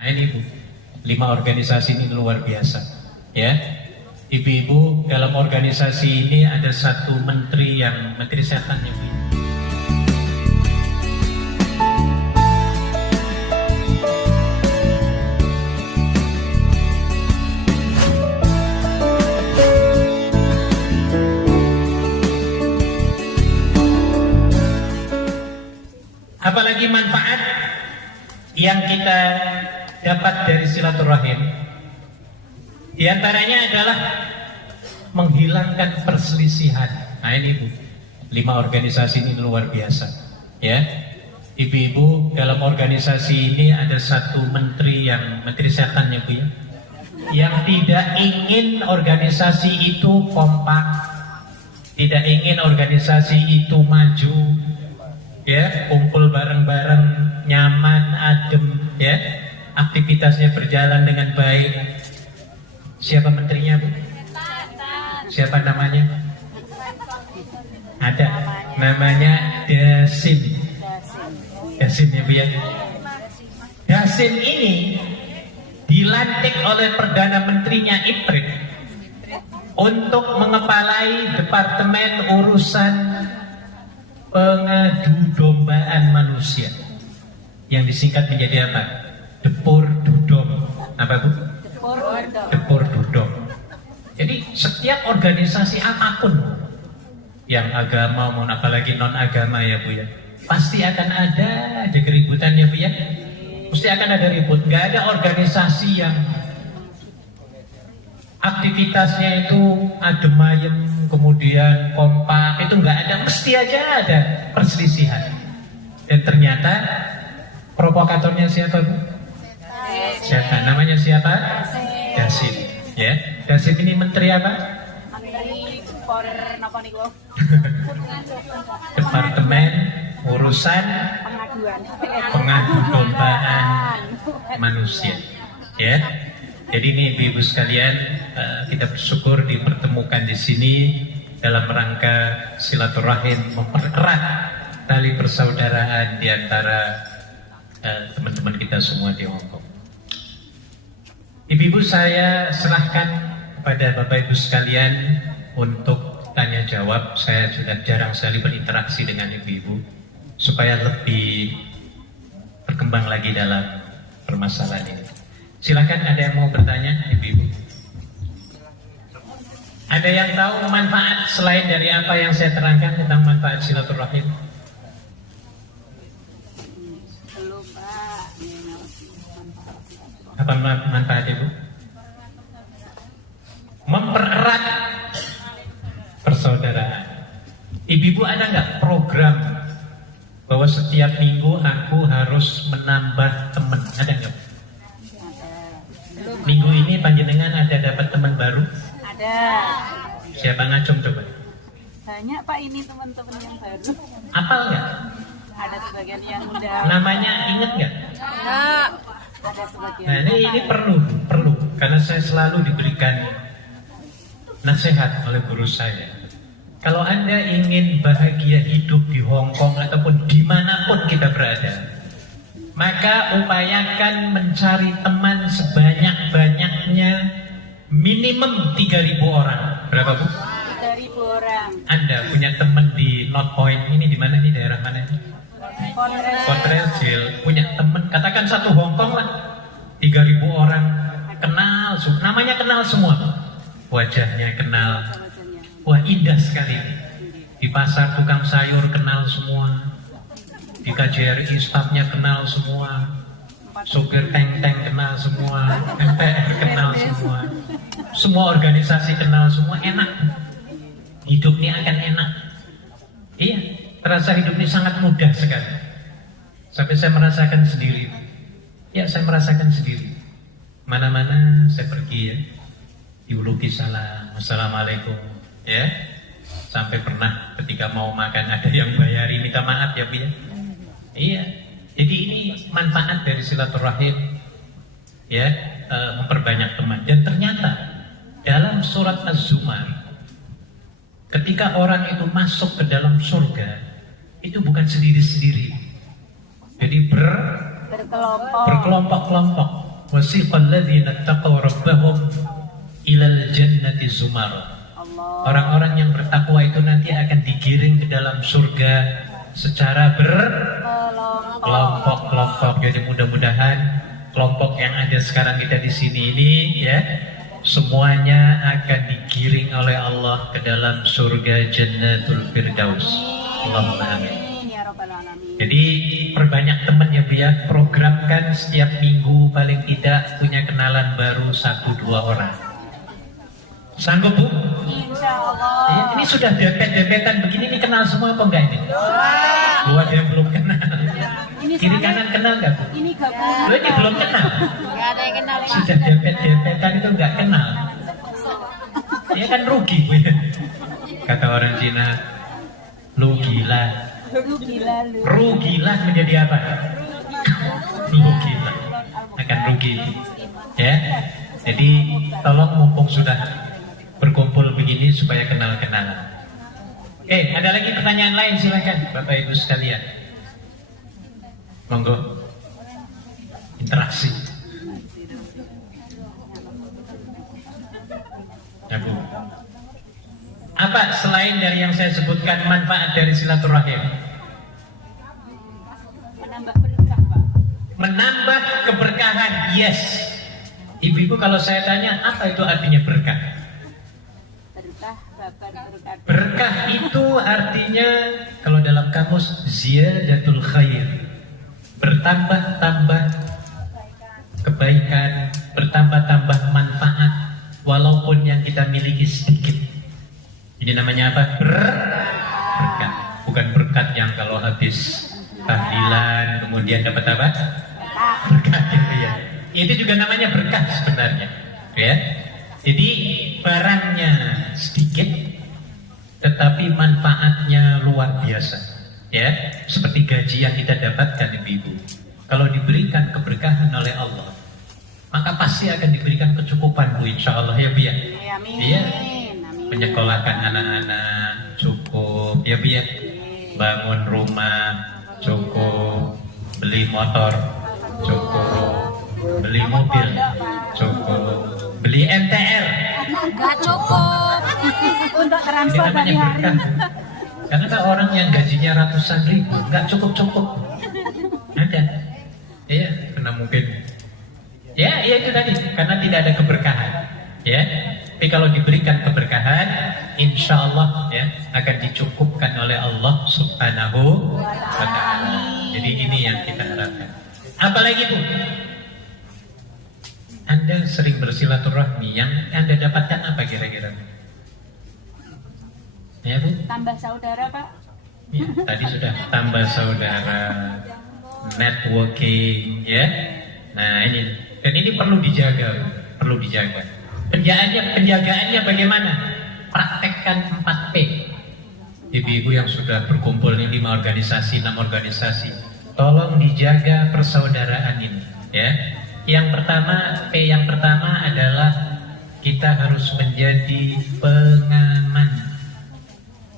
Nah ini Bu, 5 organisasi ini luar biasa ya. Ibu-ibu, dalam organisasi ini ada satu menteri yang menteri kesehatan ya Bu. Apalagi manfaat yang kita dapat dari silaturahim, di antaranya adalah menghilangkan perselisihan. Nah ini Bu, 5 organisasi ini luar biasa ya. Ibu-ibu, dalam organisasi ini ada satu menteri yang menteri kesehatan ya Bu ya, yang tidak ingin organisasi itu kompak, tidak ingin organisasi itu maju ya, kumpul bareng-bareng, nyaman, adem ya, aktivitasnya berjalan dengan baik. Siapa menterinya Bu? Siapa namanya? Ada, namanya Dasim. Dasim ya Bu ya. Dasim ini dilantik oleh Perdana Menterinya Iprit untuk mengepalai Departemen Urusan Pengadu Dombaan Manusia, yang disingkat menjadi apa? Depur Dudom. Apa Bu? Depur Dudom. Jadi setiap organisasi apapun, yang agama maupun apalagi non agama ya Bu ya, pasti akan ada aja keributan ya Bu ya. Pasti akan ada ribut. Nggak ada organisasi yang aktivitasnya itu adem ayem kemudian kompak, itu nggak ada, mesti aja ada perselisihan. Dan ternyata provokatornya siapa Bu? Siapa? Namanya siapa? Dasim ya. Dasim ini menteri apa? Departemen Urusan Pengadu Dombaan Manusia ya. Jadi ini ibu-ibu sekalian, kita bersyukur dipertemukan di sini dalam rangka silaturahim, mempererat tali persaudaraan di antara teman-teman kita semua di Hongkong. Ibu-ibu, saya serahkan kepada Bapak Ibu sekalian untuk tanya jawab. Saya sudah jarang sekali berinteraksi dengan ibu-ibu supaya lebih berkembang lagi dalam permasalahan ini. Silakan, ada yang mau bertanya, ibu-ibu? Ada yang tahu manfaat selain dari apa yang saya terangkan tentang manfaat silaturahim? Apa manfaat ibu? Mempererat persaudaraan. Ibu-ibu, ada nggak program bahwa setiap minggu aku harus menambah teman? Ada nggak? Minggu ini panjenengan ada dapat teman baru? Ada. Siapa ngacung coba? Banyak Pak, ini teman-teman yang baru. Apal nggak? Ada sebagian yang udah. Namanya inget nggak? Enggak. Ada sebagian. Nah ini perlu karena saya selalu diberikan nasihat oleh guru saya. Kalau Anda ingin bahagia hidup di Hong Kong ataupun dimanapun kita berada, maka upayakan mencari teman sebanyak-banyaknya, minimum 3.000 orang. Berapa Bu? 3.000 orang. Anda punya teman di North Point ini, di mana nih, daerah mana ini? Port Real. Punya teman, katakan satu Hong Kong lah, 3.000 orang, kenal, namanya kenal semua, wajahnya kenal. Wah, indah sekali. Di pasar tukang sayur kenal semua, di KJRI stafnya kenal semua, sopir tank-tank kenal semua, MPR kenal semua, semua organisasi kenal semua. Enak, hidup ini akan enak. Iya, terasa hidup ini sangat mudah sekali. Sampai saya merasakan sendiri. Ya, saya merasakan sendiri. Mana-mana saya pergi ya, diuluki salam, assalamualaikum ya. Sampai pernah ketika mau makan ada yang bayari, minta maaf ya Bu ya. Iya, jadi ini manfaat dari silaturahim ya, memperbanyak teman. Dan ternyata dalam surat Az-Zumar, ketika orang itu masuk ke dalam surga, itu bukan sendiri-sendiri. Jadi berkelompok-kelompok. wasiqal ladzina taqaw rabbahum ilal jannati zumar. Allah. Orang-orang yang bertakwa itu nanti akan digiring ke dalam surga secara berkelompok-kelompok. Jadi mudah-mudahan kelompok yang ada sekarang kita di sini ini ya, semuanya akan digiring oleh Allah ke dalam surga Jannatul Firdaus. Allahumma amin. Ya Rabbal Alamin. Jadi perbanyak teman ya Bu ya, programkan setiap minggu paling tidak punya kenalan baru 1-2 orang. Sanggup Bu? Insya Allah. Ini sudah dempet-dempetan begini, ini kenal semua apa enggak ini? Lu ada yang belum kenal. Ini Kiri soalnya- kanan kenal enggak Bu? Ini gak punya. Lu ini belum kenal. Gak ada yang kenal. Sudah dempet-dempetan itu enggak kenal. Dia kan rugi Bu ya. Kata orang Cina, lu gila. Lu gila lu. Rugilah menjadi apa? Rugilah. Akan rugi. Ya. Jadi tolong mumpung sudah berkumpul begini supaya kenal-kenalan. Oke, ada lagi pertanyaan lain silakan Bapak Ibu sekalian. Monggo. Interaksi. Ya, Bu. Apa selain dari yang saya sebutkan manfaat dari silaturahim? Menambah berkah, Pak. Menambah keberkahan, yes. Ibu-ibu kalau saya tanya apa itu artinya berkah? Berkah, babar, berkah. Berkah itu artinya kalau dalam kamus ziyadatul khair, bertambah-tambah kebaikan, bertambah-tambah manfaat walaupun yang kita miliki sedikit. Ini namanya apa? Berkat. Bukan berkat yang kalau habis tahlilan kemudian dapat apa? Berkat gitu ya. Itu juga namanya berkah sebenarnya, ya. Jadi barangnya sedikit, tetapi manfaatnya luar biasa, ya. Seperti gaji yang kita dapatkan, ibu-ibu. Kalau diberikan keberkahan oleh Allah, maka pasti akan diberikan kecukupan, Bu, insya Allah ya, Bu ya. Amin. Iya. Amin. Menyekolahkan anak-anak cukup, ya, Bu ya. Bangun rumah cukup, beli motor cukup, beli mobil cukup, beli MTR Gak cukup untuk ini transfer dari namanya hari. berkah. Karena ada orang yang gajinya ratusan ribu nggak cukup ada, ya karena mungkin ya itu tadi karena tidak ada keberkahan, ya. Tapi kalau diberikan keberkahan, insya Allah ya akan dicukupkan oleh Allah Subhanahu wa Ta'ala. Jadi ini yang kita harapkan. Apalagi Bu, Anda sering bersilaturahmi, yang Anda dapatkan apa kira-kira? Ya Bu? Tambah saudara, Pak. Ya, tadi sudah tambah saudara, networking, ya. Nah ini, dan ini perlu dijaga, perlu dijaga. Penjagaannya bagaimana? Praktekkan 4P. Ibu-ibu yang sudah berkumpul di 5 organisasi, 6 organisasi, tolong dijaga persaudaraan ini, ya. Yang pertama adalah kita harus menjadi pengaman.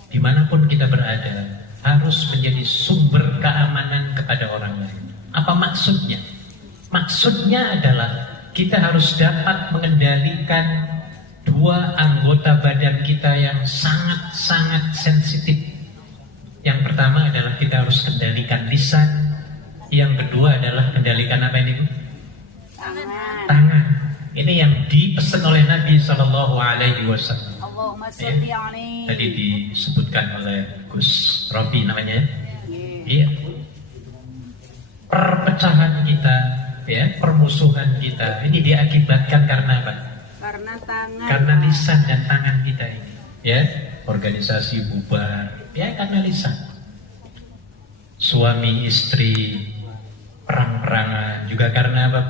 Dimanapun kita berada, harus menjadi sumber keamanan kepada orang lain. Apa maksudnya? Maksudnya adalah kita harus dapat mengendalikan 2 anggota badan kita yang sangat-sangat sensitif. Yang pertama adalah kita harus kendalikan lisan. Yang kedua adalah kendalikan apa ini Bu? Tangan. Ini yang dipesan oleh Nabi SAW. Allahumma sholli alaihi. Tadi disebutkan oleh Gus Robi namanya. Iya. Perpecahan kita, ya, permusuhan kita, ini diakibatkan karena apa? Karena tangan. Karena lisan dan tangan kita ini, ya. Organisasi bubar, ya karena lisan. Suami istri perang-perangan juga karena apa?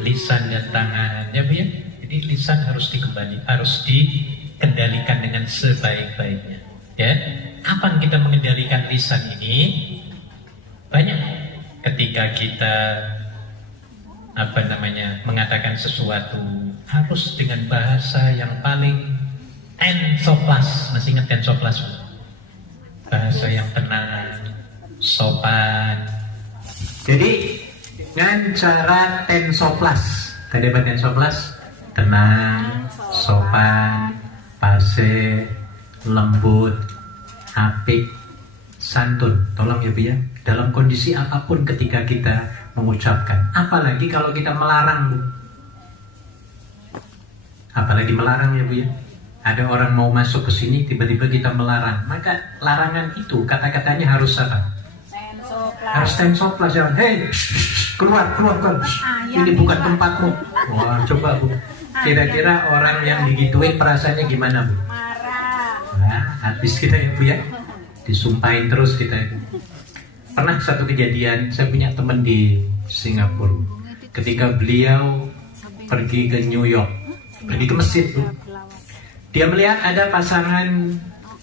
Lisan dan tangan, ya Bu ya. Jadi lisan harus dikendalikan dengan sebaik-baiknya, ya. Kapan kita mengendalikan lisan ini? Banyak ketika kita mengatakan sesuatu harus dengan bahasa yang paling tensoplas. Masih ingat tensoplas? Bahasa yang tenang, sopan. Jadi dengan cara tensoplas. Tadi apa tensoplas? Tenang, sopan, pase, lembut, apik, santun. Tolong ya Bu ya, dalam kondisi apapun ketika kita mengucapkan. Apalagi kalau kita melarang Bu. Apalagi melarang ya Bu ya. Ada orang mau masuk ke sini, tiba-tiba kita melarang. Maka larangan itu kata-katanya harus apa? Harus tensoplas ya. Hei, keluar. Ini bukan tempatmu. Wah, coba Bu. Kira-kira orang yang digituin perasaannya gimana Bu? Marah. Nah, habis kita ya Bu ya. Disumpahin terus kita itu. Pernah satu kejadian, saya punya teman di Singapura. Ketika beliau pergi ke New York, pergi ke masjid Bu. Dia melihat ada pasangan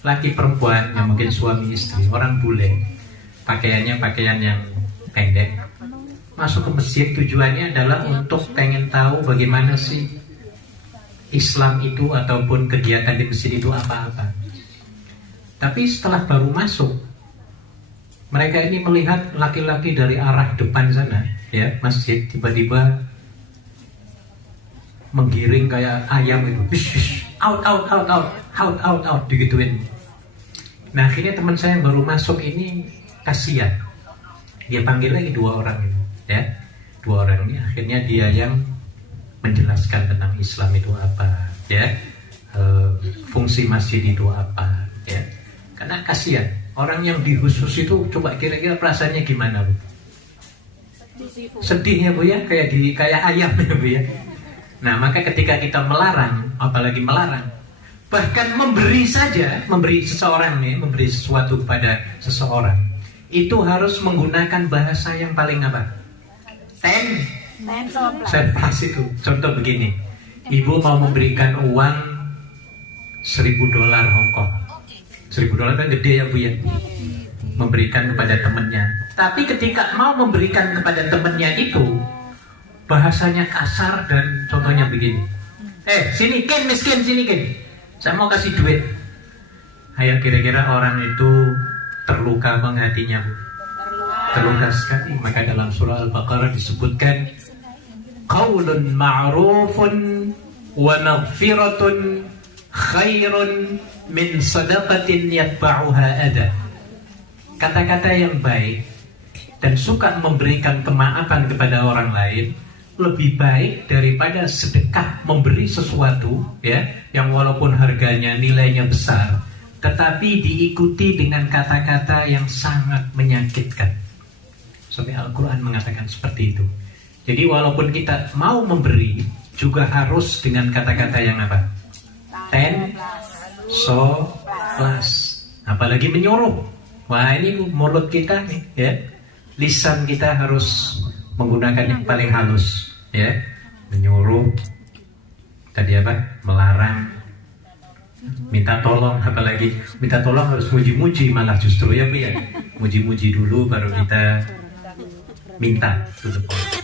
laki perempuan yang mungkin suami istri, orang bule. Pakaiannya pakaian yang pendek. Masuk ke masjid tujuannya adalah untuk pengen tahu bagaimana sih Islam itu ataupun kegiatan di masjid itu apa-apa. Tapi setelah baru masuk, mereka ini melihat laki-laki dari arah depan sana, ya masjid, tiba-tiba menggiring kayak ayam itu, out, digituin. Nah akhirnya teman saya yang baru masuk ini kasihan, dia panggil lagi dua orang ini, ya dua orang ini. Akhirnya dia yang menjelaskan tentang Islam itu apa, ya fungsi masjid itu apa, ya. Karena kasihan orang yang dihusus itu, coba kira-kira perasaannya gimana Bu? Sedih ya Bu ya, kayak ayam ya Bu ya. Nah maka ketika kita melarang, apalagi melarang, bahkan memberi saja, memberi seseorang nih, memberi sesuatu kepada seseorang, itu harus menggunakan bahasa yang paling apa? Tensoplas itu. Contoh begini, ibu mau memberikan uang $1.000 Hongkong. $1.000 kan gede ya Bu ya, memberikan kepada temennya. Tapi ketika mau memberikan kepada temennya itu bahasanya kasar dan contohnya begini, sini Ken, miskin, sini Ken, saya mau kasih duit. Ayo kira-kira orang itu terluka bang hatinya Bu? Terluka sekali. Maka dalam surah Al-Baqarah disebutkan qaulun ma'rufun wa maghfiratun khairun min sadaqatin yatba'uha adha. Kata-kata yang baik dan suka memberikan kemaafan kepada orang lain lebih baik daripada sedekah, memberi sesuatu ya yang walaupun harganya nilainya besar tetapi diikuti dengan kata-kata yang sangat menyakitkan. Sampai Al-Quran mengatakan seperti itu. Jadi walaupun kita mau memberi juga harus dengan kata-kata yang apa? Tensoplas. Apalagi menyuruh. Wah ini mulut kita nih ya, lisan kita harus menggunakan yang paling halus ya, menyuruh, tadi apa? Melarang, minta tolong. Apalagi minta tolong harus muji-muji malah justru ya Bu ya, muji-muji dulu baru kita minta to the point.